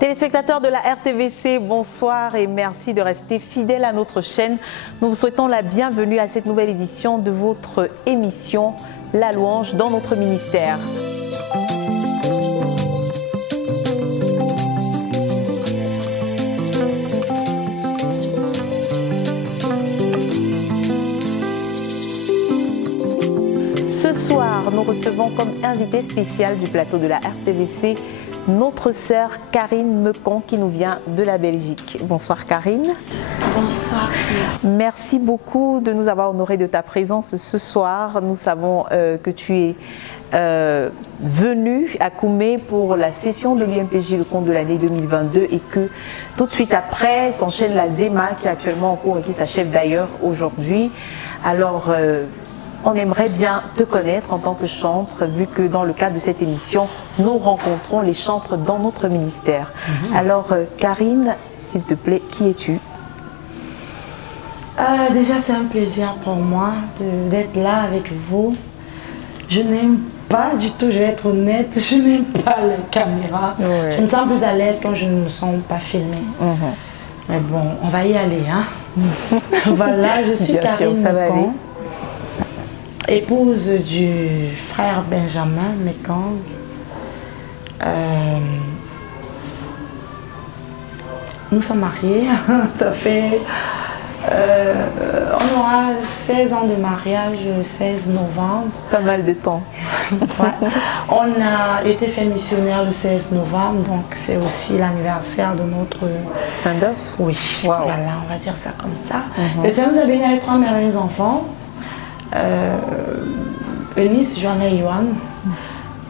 Téléspectateurs de la RTVC, bonsoir et merci de rester fidèles à notre chaîne. Nous vous souhaitons la bienvenue à cette nouvelle édition de votre émission La Louange dans notre ministère. Ce soir, nous recevons comme invité spécial du plateau de la RTVC notre sœur Karine Mecon qui nous vient de la Belgique. Bonsoir Karine. Bonsoir. Merci beaucoup de nous avoir honorés de ta présence ce soir. Nous savons que tu es venue à Koumé pour la session de l'UMPJ Le Compte de l'année 2022 et que tout de suite après s'enchaîne la ZEMA qui est actuellement en cours et qui s'achève d'ailleurs aujourd'hui. Alors, on aimerait bien te connaître en tant que chantre, vu que dans le cadre de cette émission, nous rencontrons les chantres dans notre ministère. Alors, Karine, s'il te plaît, qui es-tu? Déjà, c'est un plaisir pour moi d'être là avec vous. Je n'aime pas du tout, je vais être honnête, je n'aime pas les caméras. Ouais. Je me sens plus à l'aise quand je ne me sens pas filmée. Mais bon, on va y aller. Hein. Voilà, je suis Karine Mecon, épouse du frère Benjamin Mekong. Nous sommes mariés, ça fait... on aura 16 ans de mariage le 16 novembre. Pas mal de temps. Ouais. On a été fait missionnaire le 16 novembre, donc c'est aussi l'anniversaire de notre... Saint-Dove. Oui, wow. Voilà, on va dire ça comme ça. Le Seigneur nous a béni avec 3 merveilleux enfants. Eunice, Joanna et Yohan,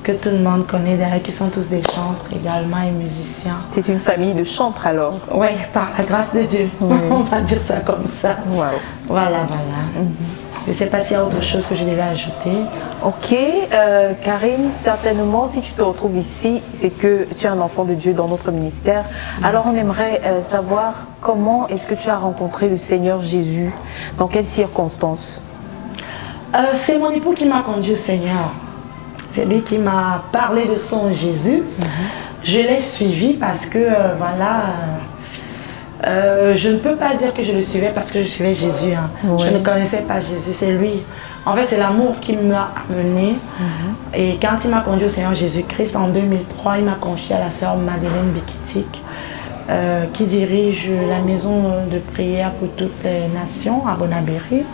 que tout le monde connaît d'ailleurs, qui sont tous des chantres également et musiciens. C'est une famille de chantres alors? Oui, par la grâce de Dieu, on va dire ça comme ça. Wow. Voilà. Je ne sais pas s'il y a autre chose que je devais ajouter. Ok, Karine, certainement si tu te retrouves ici, c'est que tu es un enfant de Dieu dans notre ministère. Alors on aimerait savoir comment est-ce que tu as rencontré le Seigneur Jésus, dans quelles circonstances? C'est mon époux qui m'a conduit au Seigneur. C'est lui qui m'a parlé de son Jésus. Je l'ai suivi parce que, je ne peux pas dire que je le suivais parce que je suivais Jésus. Hein. Ouais. Je ne connaissais pas Jésus, c'est lui. En fait, c'est l'amour qui m'a amené. Et quand il m'a conduit au Seigneur Jésus-Christ en 2003, il m'a confié à la sœur Madeleine Bikitik, qui dirige la maison de prière pour toutes les nations à Bonabéry.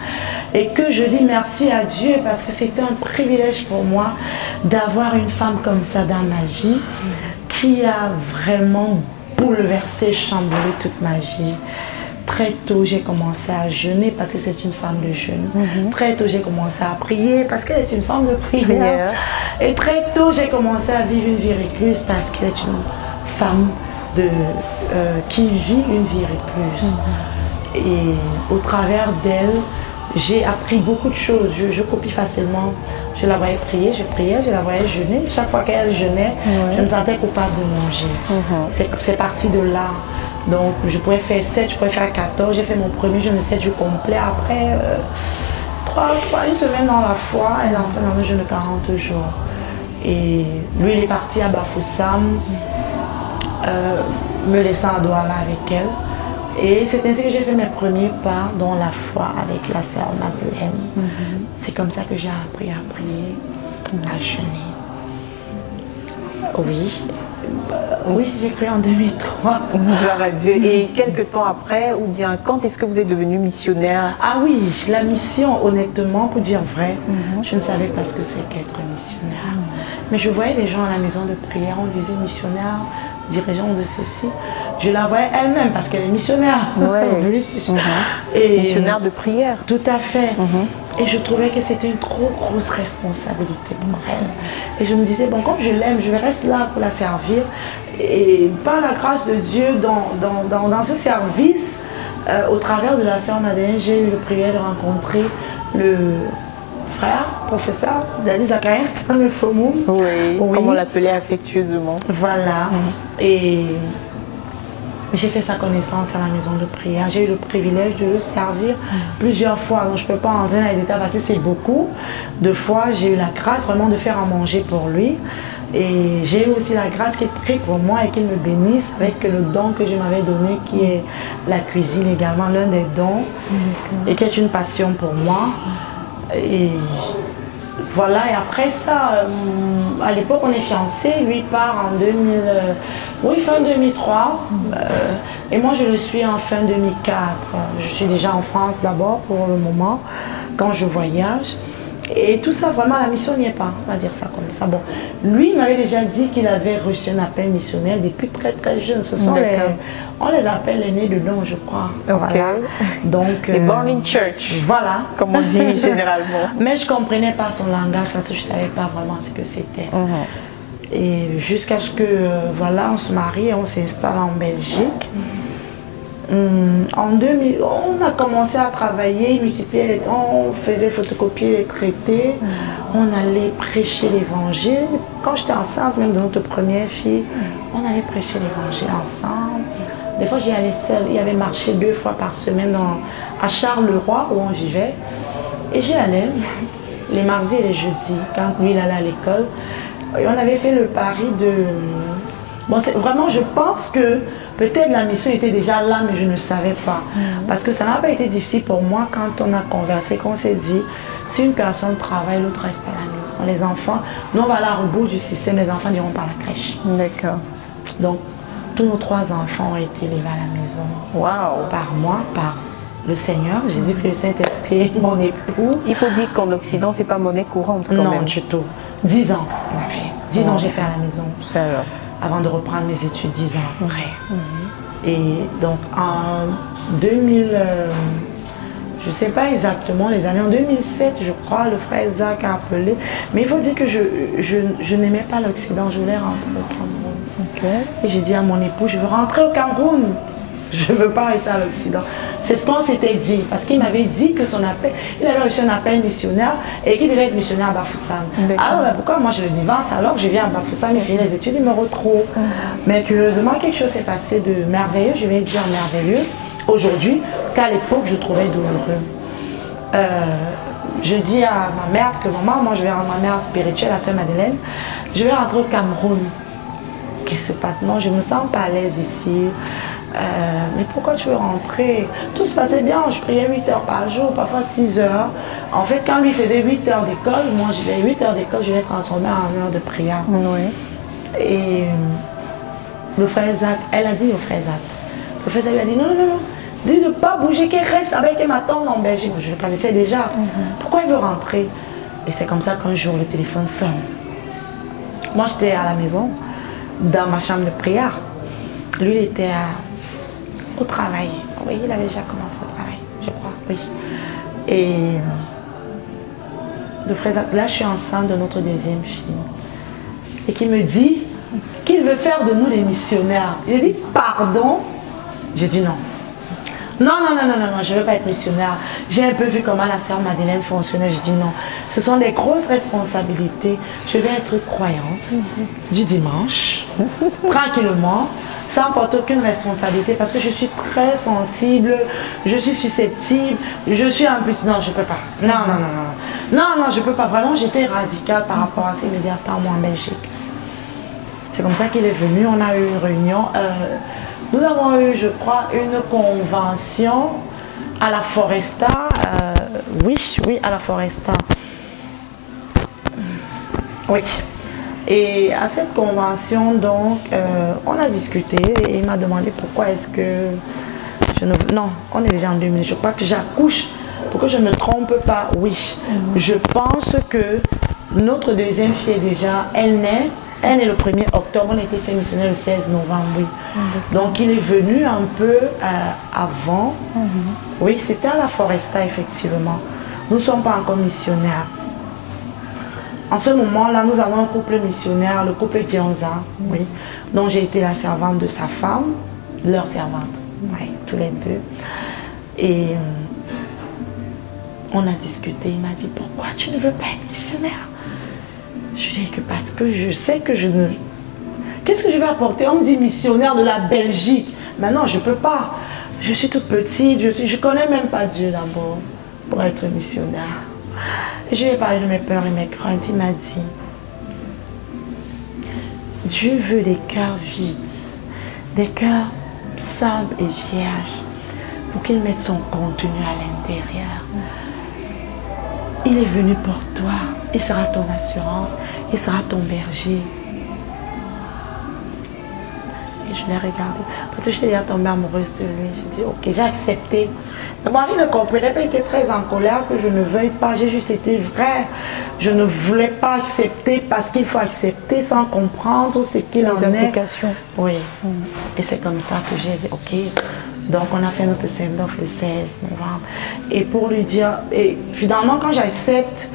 Et que je dis merci à Dieu parce que c'était un privilège pour moi d'avoir une femme comme ça dans ma vie qui a vraiment bouleversé, chamboulé toute ma vie. Très tôt, j'ai commencé à jeûner parce que c'est une femme de jeûne. Très tôt, j'ai commencé à prier parce qu'elle est une femme de prière. Et très tôt, j'ai commencé à vivre une vie recluse parce qu'elle est une femme qui vit une vie recluse. Et au travers d'elle, j'ai appris beaucoup de choses. Je copie facilement. Je la voyais prier, je priais, je la voyais jeûner. Chaque fois qu'elle jeûnait, je me sentais coupable de manger. C'est parti de là. Donc, je pouvais faire 7, je pouvais faire 14. J'ai fait mon premier jeûne de 7 jours complet. Après, une semaine dans la foi, elle est entrée dans le jeûne de 40 jours. Et lui, il est parti à Bafoussam, me laissant à Douala avec elle. Et c'est ainsi que j'ai fait mes premiers pas dans la foi avec la sœur Madeleine. C'est comme ça que j'ai appris à prier, à jeûner. Oui, j'ai cru en 2003. Gloire à Dieu. Et quelques temps après, ou bien quand est-ce que vous êtes devenu missionnaire? Ah oui, la mission, honnêtement, pour dire vrai, je ne savais pas ce que c'est qu'être missionnaire. Mais je voyais les gens à la maison de prière, on disait missionnaire, dirigeant de ceci. Je la voyais elle-même parce qu'elle est missionnaire. Oui. Et missionnaire de prière. Tout à fait. Et je trouvais que c'était une trop grosse responsabilité pour elle. Et je me disais, bon, comme je l'aime, je vais rester là pour la servir. Et par la grâce de Dieu, dans ce service, au travers de la sœur Madeleine, j'ai eu le privilège de rencontrer le frère, professeur Dani Zacharias le Fomoum. Oui, comme on l'appelait affectueusement. Voilà. Et j'ai fait sa connaissance à la maison de prière. J'ai eu le privilège de le servir plusieurs fois. Donc je ne peux pas entrer dans les détails parce que c'est beaucoup de fois. J'ai eu la grâce vraiment de faire à manger pour lui. Et j'ai eu aussi la grâce qu'il prie pour moi et qu'il me bénisse avec le don que je m'avais donné, qui est la cuisine également, l'un des dons, et qui est une passion pour moi. Et voilà, et après ça, à l'époque on est fiancés, lui part en 2000, oui, fin 2003, et moi je le suis en fin 2004. Je suis déjà en France d'abord pour le moment, quand je voyage. Et tout ça, vraiment, la mission n'y est pas, on va dire ça comme ça. Bon, lui, il m'avait déjà dit qu'il avait reçu un appel missionnaire depuis très très jeune. Ce sont on les appelle les nés de long, je crois. Okay. Voilà. Donc, les born in church. Voilà. Comme on dit généralement. Mais je ne comprenais pas son langage parce que je ne savais pas vraiment ce que c'était. Et jusqu'à ce que, voilà, on se marie et on s'installe en Belgique. En 2000, on a commencé à travailler, multiplier on faisait photocopier les traités, on allait prêcher l'évangile. Quand j'étais enceinte, même de notre première fille, on allait prêcher l'évangile ensemble. Des fois, j'y allais seule. Il y avait marché 2 fois par semaine à Charleroi, où on vivait. Et j'y allais les mardis et les jeudis, quand lui il allait à l'école. Et on avait fait le pari de... Bon, vraiment, je pense que peut-être la mission était déjà là, mais je ne savais pas. Parce que ça n'a pas été difficile pour moi quand on a conversé, qu'on s'est dit, si une personne travaille, l'autre reste à la maison. Les enfants, nous on va à rebours du système, les enfants iront par la crèche. D'accord. Donc, tous nos 3 enfants ont été élevés à la maison. Wow. Par moi, par le Seigneur, Jésus-Christ, le Saint-Esprit, mon époux. Il faut dire qu'en Occident, ce n'est pas monnaie courante quand non, même. du tout. 10 ans, on a fait. 10 ans j'ai fait à la maison. Ça alors. Avant de reprendre mes études 10 ans après. Et donc en 2000, je ne sais pas exactement les années, en 2007 je crois, le frère Zach a appelé. Mais il faut dire que je n'aimais pas l'Occident, je voulais rentrer au Cameroun. Et j'ai dit à mon époux, je veux rentrer au Cameroun. Je ne veux pas rester à l'Occident. C'est ce qu'on s'était dit, parce qu'il m'avait dit que son appel, il avait reçu un appel missionnaire et qu'il devait être missionnaire à Bafoussam. Alors pourquoi moi je le dévance alors que je viens à Bafoussam, il finit les études, il me retrouve. Mais curieusement, quelque chose s'est passé de merveilleux, je vais dire merveilleux, aujourd'hui, qu'à l'époque je trouvais douloureux. Je dis à ma mère que maman, moi je vais rendre ma mère spirituelle, la sœur Madeleine, je vais rentrer au Cameroun. Qu'est-ce qui se passe? Non, je ne me sens pas à l'aise ici. Mais pourquoi tu veux rentrer? Tout se passait bien, je priais 8 heures par jour, parfois 6 heures. En fait, quand lui faisait 8 heures d'école, moi je l'ai 8 heures d'école, je l'ai transformé en heure de prière. Et le frère Zach, elle a dit au frère Zach, le frère Zach lui a dit non, non, non, dis de ne pas bouger, qu'elle reste avec elle m'attend en Belgique. Je le connaissais déjà. Pourquoi il veut rentrer? Et c'est comme ça qu'un jour le téléphone sonne. Moi j'étais à la maison, dans ma chambre de prière. Lui il était au travail. Oui, il avait déjà commencé au travail, je crois, oui. Et le frère Zach, là je suis enceinte de notre 2e fille. Et qui me dit qu'il veut faire de nous des missionnaires. J'ai dit pardon. J'ai dit non. Non, non, non, non, non, non, je ne veux pas être missionnaire. J'ai un peu vu comment la sœur Madeleine fonctionnait. Je dis non. Ce sont des grosses responsabilités. Je vais être croyante du dimanche, tranquillement, sans porter aucune responsabilité parce que je suis très sensible, je suis susceptible, je suis un peu... Non, je ne peux pas. Non, non, non, non. Non, non, je ne peux pas. Vraiment, j'étais radicale par rapport à ça. Il me dit, attends, moi en Belgique. C'est comme ça qu'il est venu. On a eu une réunion. Nous avons eu, je crois, une convention à la Foresta. Oui, à la Foresta. Oui. Et à cette convention, donc, on a discuté et il m'a demandé pourquoi est-ce que je ne... Non, on est déjà en 2000. Je crois que j'accouche. Pour que je ne me trompe pas, oui. Je pense que notre 2e fille est déjà, elle naît le 1er octobre, on a été fait missionnaire le 16 novembre, oui. Donc il est venu un peu avant. Oui, c'était à la Foresta, effectivement. Nous ne sommes pas encore missionnaires. En ce moment-là, nous avons un couple missionnaire, le couple Dionza, oui. Donc j'ai été la servante de sa femme, leur servante, oui, tous les deux. Et on a discuté, il m'a dit, pourquoi tu ne veux pas être missionnaire? Je lui ai dit que parce que je sais que je ne... Qu'est-ce que je vais apporter? On me dit missionnaire de la Belgique. Maintenant, je ne peux pas. Je suis toute petite, je ne connais même pas Dieu d'abord pour être missionnaire. Et je lui ai parlé de mes peurs et mes craintes. Il m'a dit, Dieu veut des cœurs vides, des cœurs simples et vierges, pour qu'il mette son contenu à l'intérieur. Il est venu pour toi, il sera ton assurance, il sera ton berger. Et je l'ai regardé, parce que j'étais déjà tombée amoureuse de lui. J'ai dit, ok, j'ai accepté. Mais mon mari ne comprenait pas, il était très en colère que je ne veuille pas. J'ai juste été vraie. Je ne voulais pas accepter parce qu'il faut accepter sans comprendre ce qu'il en est. Les implications. Oui. Et c'est comme ça que j'ai dit, ok. Donc on a fait notre send-off le 16 novembre. Et pour lui dire, et finalement quand j'accepte,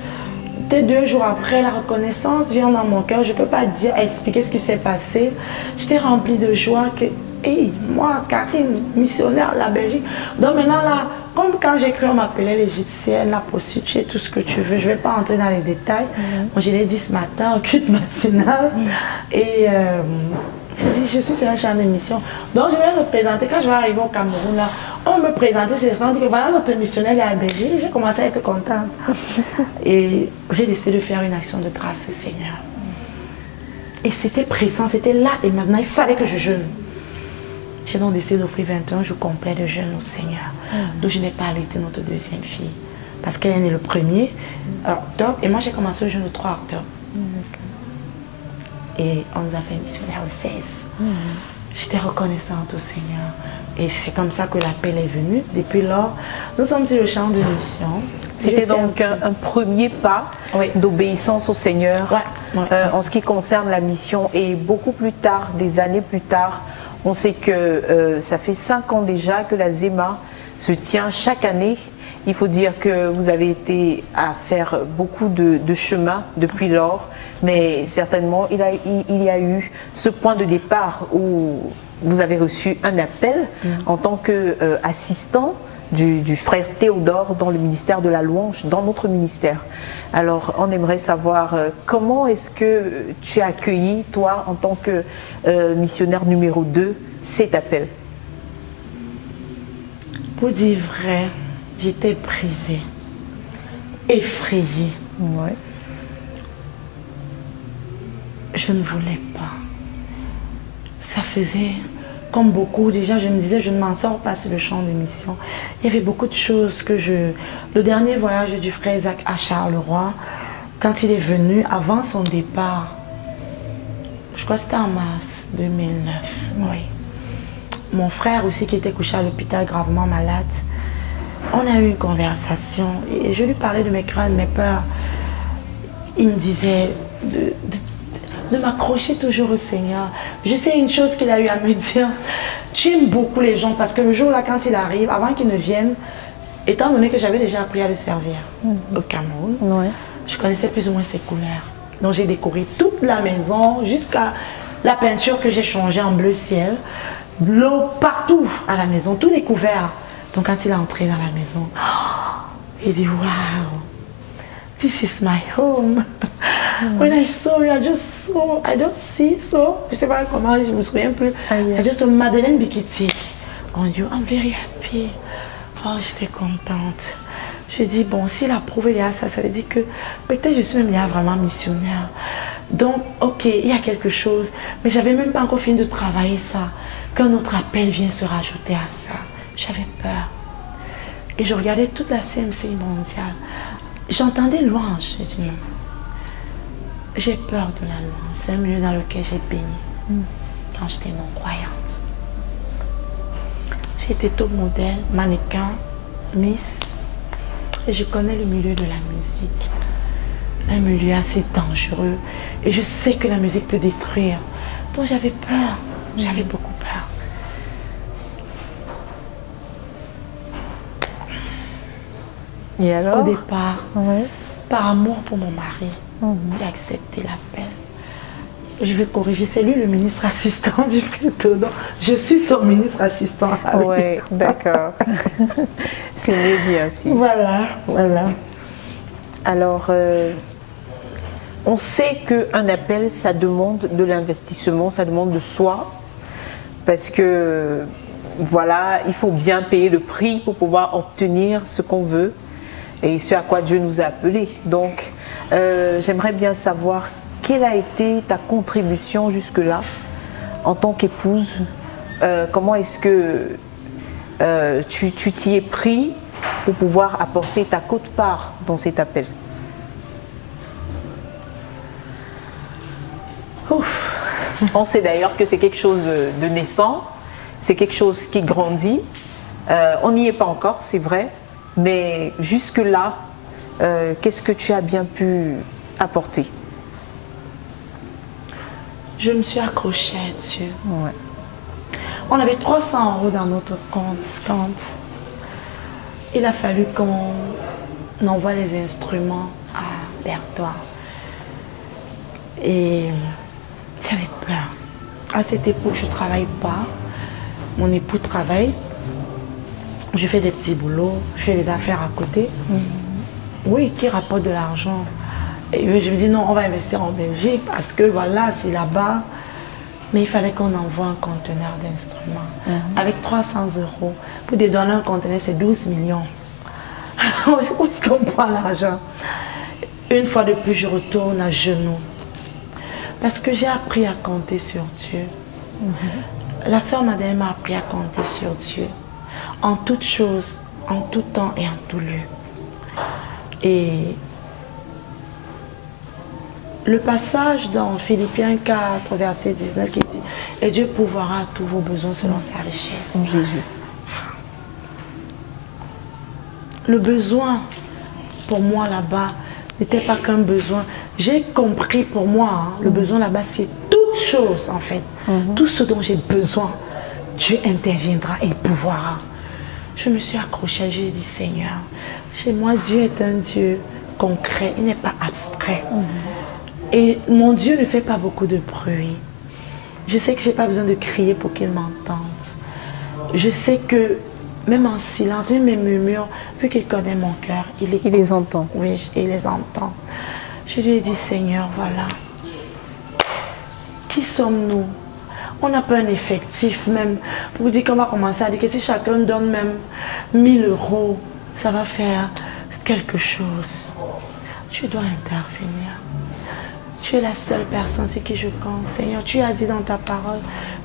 peut-être 2 jours après, la reconnaissance vient dans mon cœur. Je ne peux pas dire, expliquer ce qui s'est passé. J'étais remplie de joie que, hey, moi, Karine, missionnaire de la Belgique. Donc maintenant là, comme quand j'ai cru, on m'appelait l'égyptienne, la prostituée, tout ce que tu veux. Je ne vais pas entrer dans les détails. Bon, je l'ai dit ce matin, au culte matinal. Et je dis, je suis sur un champ d'émission. Donc je vais me présenter. Quand je vais arriver au Cameroun, là, on me présentait, on dit que voilà notre missionnaire est à Belgique. J'ai commencé à être contente. Et j'ai décidé de faire une action de grâce au Seigneur. Et c'était pressant, c'était là et maintenant, il fallait que je jeûne. J'ai donc décidé d'offrir 21 jours complets de jeûne au Seigneur. Donc je n'ai pas allaité notre deuxième fille. Parce qu'elle est née le 1er octobre et moi j'ai commencé le jeûne le 3 octobre. Et on nous a fait missionnaire le 16. J'étais reconnaissante au Seigneur. Et c'est comme ça que l'appel est venu. Depuis lors, nous sommes sur le champ de mission. C'était donc un premier pas d'obéissance au Seigneur en ce qui concerne la mission. Et beaucoup plus tard, des années plus tard, on sait que ça fait 5 ans déjà que la Zema se tient chaque année. Il faut dire que vous avez été à faire beaucoup de chemin depuis lors, mais certainement il y a eu ce point de départ où vous avez reçu un appel en tant qu'assistant du frère Théodore dans le ministère de la Louange, dans notre ministère. Alors, on aimerait savoir comment est-ce que tu as accueilli, toi, en tant que missionnaire numéro 2, cet appel? Pour dire vrai, j'étais brisée, effrayée. Ouais. Je ne voulais pas. Ça faisait... Comme beaucoup, déjà je me disais, je ne m'en sors pas sur le champ de mission. Il y avait beaucoup de choses que je... Le dernier voyage du frère Isaac à Charleroi, quand il est venu, avant son départ, je crois que c'était en mars 2009, oui. Mon frère aussi qui était couché à l'hôpital gravement malade, on a eu une conversation et je lui parlais de mes craintes, de mes peurs. Il me disait de m'accrocher toujours au Seigneur. Je sais une chose qu'il a eu à me dire. Tu aimes beaucoup les gens parce que le jour-là, quand il arrive, avant qu'il ne vienne, étant donné que j'avais déjà appris à le servir au Cameroun, je connaissais plus ou moins ses couleurs. Donc j'ai décoré toute la maison jusqu'à la peinture que j'ai changée en bleu ciel. L'eau partout à la maison, tous les couverts. Donc quand il est entré dans la maison, il dit, wow, this is my home. When I saw you, I don't see so. Je ne sais pas comment, je ne me souviens plus. I just saw Madeleine Bikiti. On dit, I'm very happy. Oh, j'étais contente. Je dis, bon, s'il a prouvé ça, ça veut dire que peut-être je suis même là vraiment missionnaire. Donc, ok, il y a quelque chose. Mais je n'avais même pas encore fini de travailler ça. Qu'un autre appel vient se rajouter à ça. J'avais peur. Et je regardais toute la CMC mondiale. J'entendais louange. Je dis non. J'ai peur de la louange. C'est un milieu dans lequel j'ai baigné quand j'étais non-croyante. J'étais top modèle, mannequin, miss. Et je connais le milieu de la musique. Un milieu assez dangereux. Et je sais que la musique peut détruire. Donc j'avais peur. J'avais beaucoup peur. Et alors? Au départ, par amour pour mon mari, j'ai accepté l'appel. Je vais corriger, c'est lui le ministre assistant du frère Théodore. Je suis son ministre assistant. Oui, d'accord. C'est mieux dit ainsi. Voilà, voilà. Alors, on sait qu'un appel, ça demande de l'investissement, ça demande de soi. Parce que, voilà, il faut bien payer le prix pour pouvoir obtenir ce qu'on veut et ce à quoi Dieu nous a appelés. Donc, j'aimerais bien savoir quelle a été ta contribution jusque-là en tant qu'épouse? Comment est-ce que tu t'y es pris pour pouvoir apporter ta quote-part dans cet appel? Ouf. On sait d'ailleurs que c'est quelque chose de naissant, c'est quelque chose qui grandit. On n'y est pas encore, c'est vrai, mais jusque-là, qu'est-ce que tu as bien pu apporter? Je me suis accrochée à Dieu. Ouais. On avait 300 € dans notre compte. Il a fallu qu'on envoie les instruments à Berthois. Et j'avais peur. À cette époque, je ne travaille pas. Mon époux travaille. Je fais des petits boulots, je fais des affaires à côté. Oui, qui rapportent de l'argent. Et je me dis non, on va investir en Belgique parce que voilà, c'est là-bas. Mais il fallait qu'on envoie un conteneur d'instruments. Avec 300 €. Pour dédouaner un conteneur, c'est 12 millions. Où est-ce qu'on prend l'argent? Une fois de plus, je retourne à genoux. Parce que j'ai appris à compter sur Dieu. La sœur Madeleine m'a appris à compter sur Dieu. En toutes choses, en tout temps et en tout lieu. Et le passage dans Philippiens 4, verset 19 qui dit « Et Dieu pourvoira à tous vos besoins selon sa richesse. » En Jésus. Le besoin, pour moi là-bas, n'était pas qu'un besoin. J'ai compris pour moi, hein, le besoin là-bas, c'est toute chose en fait. Tout ce dont j'ai besoin, Dieu interviendra et il pourvoira. Je me suis accrochée, j'ai dit Seigneur, chez moi Dieu est un Dieu concret, il n'est pas abstrait. Et mon Dieu ne fait pas beaucoup de bruit. Je sais que je n'ai pas besoin de crier pour qu'il m'entende. Je sais que même en silence, même mes murmures, vu qu'il connaît mon cœur, il les entend. Oui, il les entend. Je lui ai dit Seigneur, voilà. Qui sommes-nous? On n'a pas un effectif même pour dire qu'on va commencer à dire que si chacun donne même 1000 €, ça va faire quelque chose. Tu dois intervenir. Tu es la seule personne sur qui je compte, Seigneur. Tu as dit dans ta parole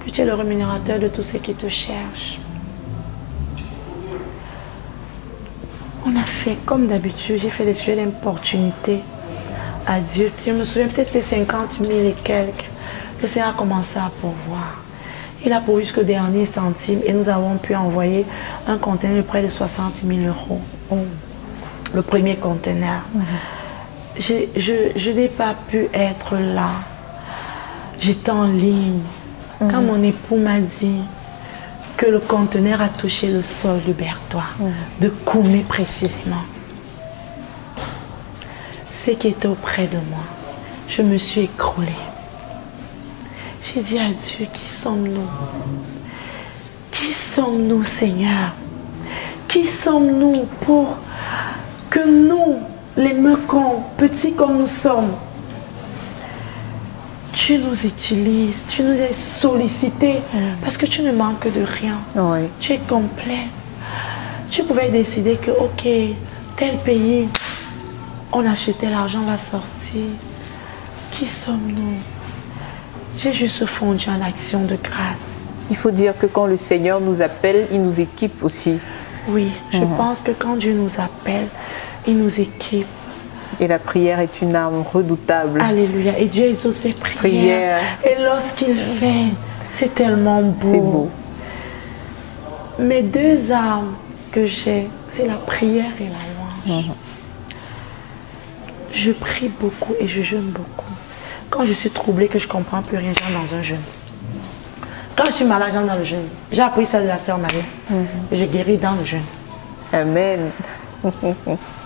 que tu es le rémunérateur de tous ceux qui te cherchent. On a fait comme d'habitude, j'ai fait des sujets d'importunité à Dieu. Je me souviens peut-être c'est 50 000 et quelques. Le Seigneur a commencé à pourvoir. Il a pourvu jusqu'au dernier centime et nous avons pu envoyer un conteneur de près de 60 000 €. Le premier conteneur. Je n'ai pas pu être là. J'étais en ligne. Quand mon époux m'a dit que le conteneur a touché le sol de Berthois, de Koumé précisément, ce qui était auprès de moi, je me suis écroulée. J'ai dit à Dieu, qui sommes-nous? Qui sommes-nous, Seigneur? Qui sommes-nous pour que nous, les mecs-cons, petits comme nous sommes, tu nous utilises, tu nous as sollicités parce que tu ne manques de rien. Oui. Tu es complet. Tu pouvais décider que, ok, tel pays, on achetait, l'argent va sortir. Qui sommes-nous? J'ai juste fondu en action de grâce. Il faut dire que quand le Seigneur nous appelle, il nous équipe aussi. Oui, je pense que quand Dieu nous appelle, il nous équipe. Et la prière est une arme redoutable. Alléluia. Et Dieu exauce ses prières. Et lorsqu'il fait, c'est tellement beau. C'est beau. Mes deux armes que j'ai, c'est la prière et la louange. Je prie beaucoup et je jeûne beaucoup. Quand je suis troublée, que je ne comprends plus rien, j'entre dans un jeûne. Quand je suis malade, j'entre dans le jeûne. J'ai appris ça de la sœur Marie. Et je guéris dans le jeûne. Amen.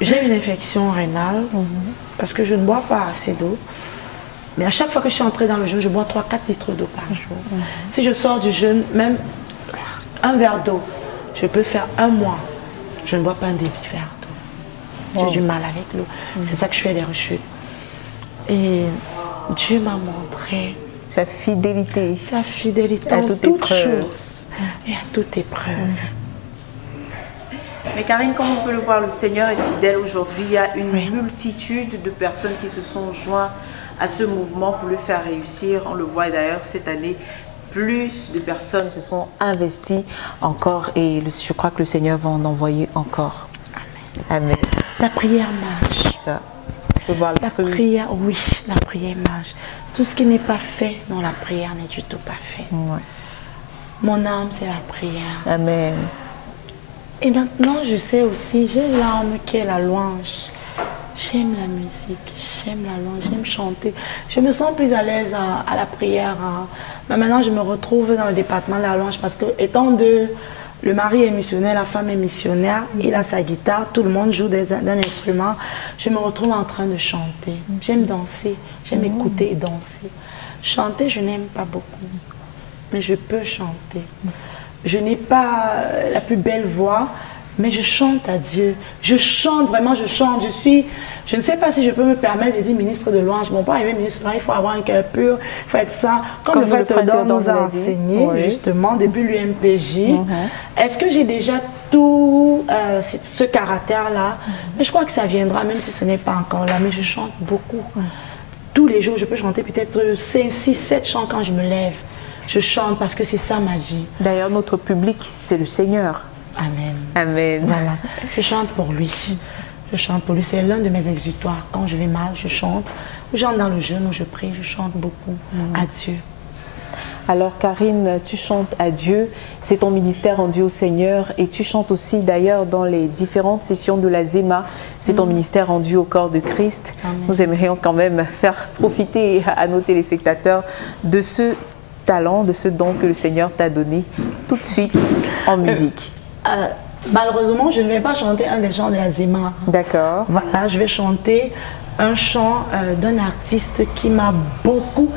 J'ai une infection rénale parce que je ne bois pas assez d'eau. Mais à chaque fois que je suis entrée dans le jeûne, je bois 3-4 litres d'eau par jour. Si je sors du jeûne, même un verre d'eau, je peux faire un mois. Je ne bois pas un demi-verre d'eau. J'ai du mal avec l'eau. C'est pour ça que je fais des rechutes. Et Dieu m'a montré sa fidélité en toutes choses et à toute épreuve. Mais Karine, comme on peut le voir, le Seigneur est fidèle aujourd'hui. Il y a une multitude de personnes qui se sont joints à ce mouvement pour le faire réussir. On le voit d'ailleurs cette année, plus de personnes se sont investies encore et je crois que le Seigneur va en envoyer encore. Amen. La prière marche. Ça. On peut voir La prière, oui, la prière marche. Tout ce qui n'est pas fait dans la prière n'est du tout pas fait. Ouais. Mon âme, c'est la prière. Amen. Et maintenant, je sais aussi, j'ai l'âme qui est la louange. J'aime la musique, j'aime la louange, j'aime chanter. Je me sens plus à l'aise à la prière. Mais maintenant, je me retrouve dans le département de la louange parce que, étant le mari est missionnaire, la femme est missionnaire, il a sa guitare, tout le monde joue d'un instrument. Je me retrouve en train de chanter. J'aime danser, j'aime écouter et danser. Chanter, je n'aime pas beaucoup, mais je peux chanter. Je n'ai pas la plus belle voix, mais je chante à Dieu. Je chante, vraiment, je chante. Je ne sais pas si je peux me permettre de dire ministre de louange. Mon père est ministre de louange, il faut avoir un cœur pur, il faut être saint. Comme le frère Théodore nous a enseigné, justement, depuis l'UMPJ. Est-ce que j'ai déjà tout ce caractère-là? Mais je crois que ça viendra, même si ce n'est pas encore là. Mais je chante beaucoup. Tous les jours, je peux chanter peut-être 5, 6, 7 chants quand je me lève. Je chante parce que c'est ça ma vie. D'ailleurs, notre public, c'est le Seigneur. Amen. Amen. Voilà. Je chante pour lui. Je chante pour lui. C'est l'un de mes exutoires. Quand je vais mal, je chante. Ou j'entre dans le jeûne où je prie, je chante beaucoup à Dieu. Alors Karine, tu chantes à Dieu, c'est ton ministère rendu au Seigneur et tu chantes aussi d'ailleurs dans les différentes sessions de la Zéma, c'est ton ministère rendu au corps de Christ. Amen. Nous aimerions quand même faire profiter à nos téléspectateurs de ce talent, de ce don que le Seigneur t'a donné tout de suite en musique. Malheureusement, je ne vais pas chanter un des chants de la Zéma. D'accord. Voilà, je vais chanter un chant d'un artiste qui m'a beaucoup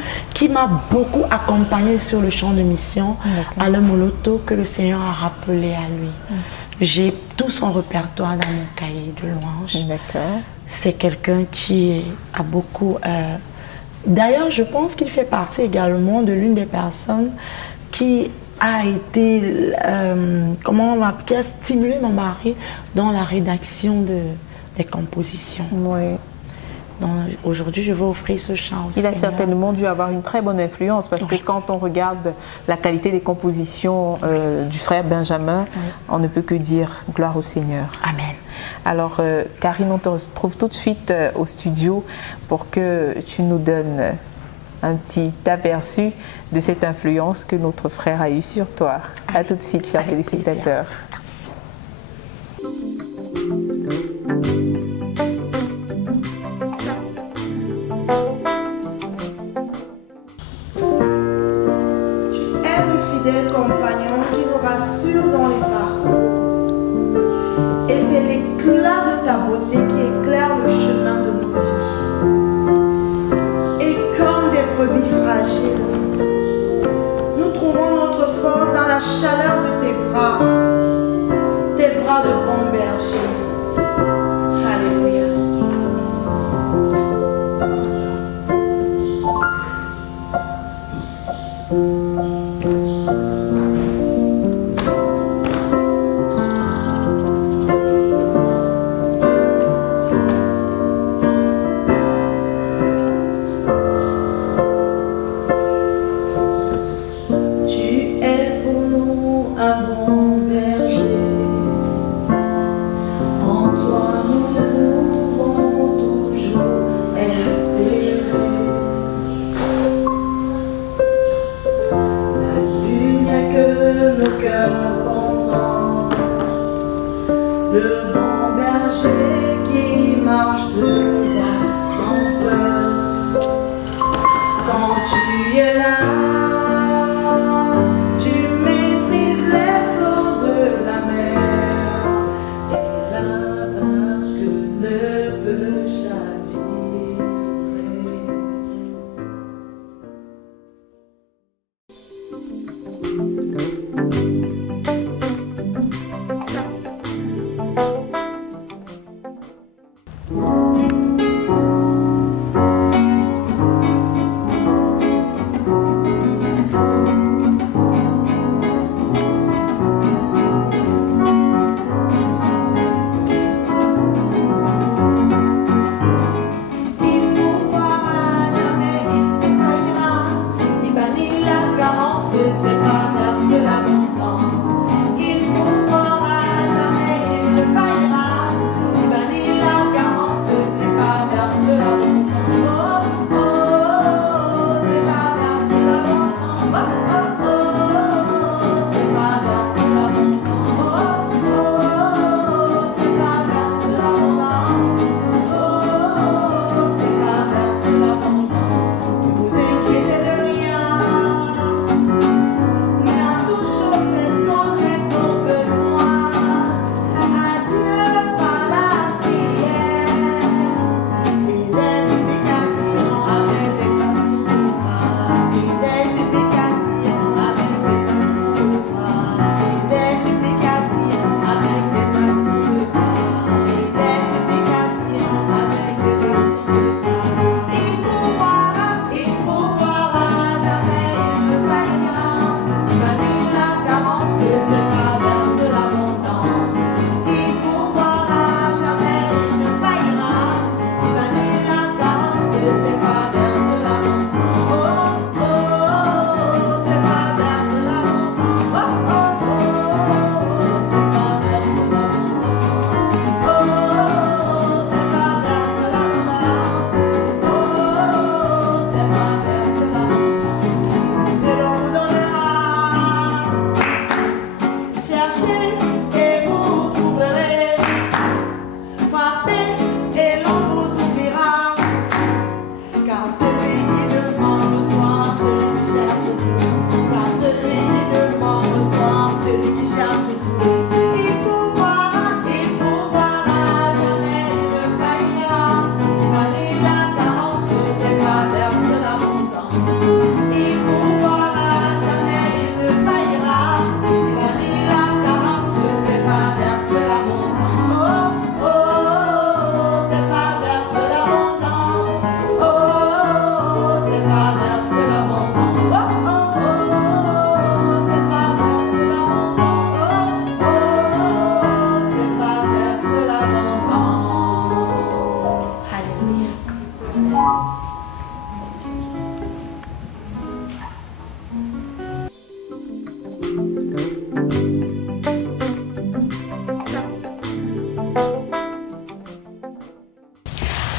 accompagné sur le champ de mission, Alain Moloto, que le Seigneur a rappelé à lui. J'ai tout son répertoire dans mon cahier de louanges. D'accord. C'est quelqu'un qui a beaucoup... D'ailleurs, je pense qu'il fait partie également de l'une des personnes qui a été, qui a stimulé mon mari dans la rédaction des compositions. Oui. Aujourd'hui, je vais offrir ce chant aussi. Il a certainement dû avoir une très bonne influence parce que quand on regarde la qualité des compositions du frère Benjamin, on ne peut que dire gloire au Seigneur. Amen. Alors, Karine, on te retrouve tout de suite au studio pour que tu nous donnes un petit aperçu de cette influence que notre frère a eue sur toi. À tout de suite, chers téléspectateurs. Merci. Tu es le fidèle compagnon qui nous rassure dans les parcours. Et c'est l'éclat de ta beauté qui éclaire le chemin de nos vies. Et comme des brebis fragiles, nous trouvons notre force dans la chaleur de tes bras de bon berger. Alléluia.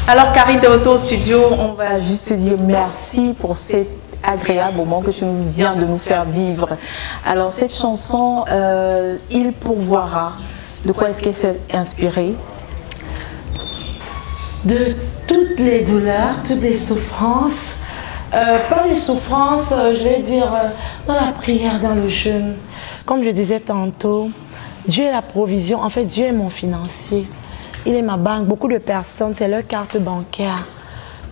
Alors Karine, de retour au studio, on va juste te dire merci pour cet agréable moment que tu viens de nous faire vivre. Alors cette chanson, Il pourvoira, de quoi est-ce qu'elle s'est inspirée? De toutes les douleurs, toutes les souffrances. Pas les souffrances, je vais dire, dans la prière, dans le jeûne. Comme je disais tantôt, Dieu est la provision. En fait, Dieu est mon financier. Il est ma banque. Beaucoup de personnes, c'est leur carte bancaire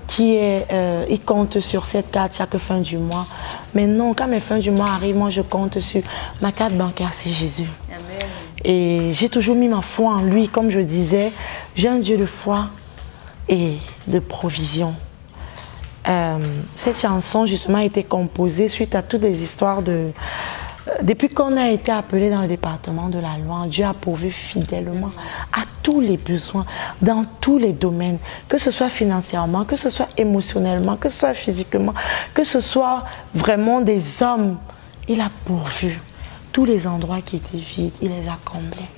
qui est... ils comptent sur cette carte chaque fin du mois. Mais non, quand mes fins du mois arrivent, moi, je compte sur ma carte bancaire, c'est Jésus. Amen. Et j'ai toujours mis ma foi en lui. Comme je disais, j'ai un Dieu de foi et de provision. Cette chanson, justement, a été composée suite à toutes les histoires de... Depuis qu'on a été appelé dans le département de la Louange, Dieu a pourvu fidèlement à tous les besoins, dans tous les domaines, que ce soit financièrement, que ce soit émotionnellement, que ce soit physiquement, que ce soit vraiment des hommes. Il a pourvu tous les endroits qui étaient vides, il les a comblés.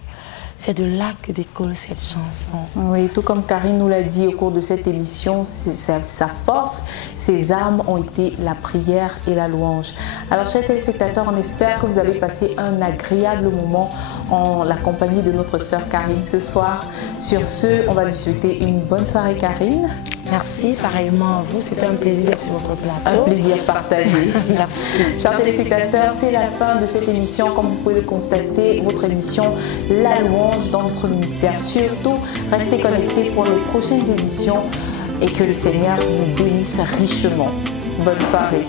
C'est de là que décolle cette chanson. Oui, tout comme Karine nous l'a dit au cours de cette émission, sa force, ses armes ont été la prière et la louange. Alors, chers téléspectateurs, on espère que vous avez passé un agréable moment en la compagnie de notre sœur Karine ce soir. Sur ce, on va lui souhaiter une bonne soirée, Karine. Merci, pareillement à vous. C'était un plaisir d'être sur votre plateau. Un plaisir partagé. Merci. Chers téléspectateurs, c'est la fin de cette émission. Comme vous pouvez le constater, votre émission La Louange dans notre ministère. Surtout, restez connectés pour les prochaines éditions et que le Seigneur vous bénisse richement. Bonne soirée.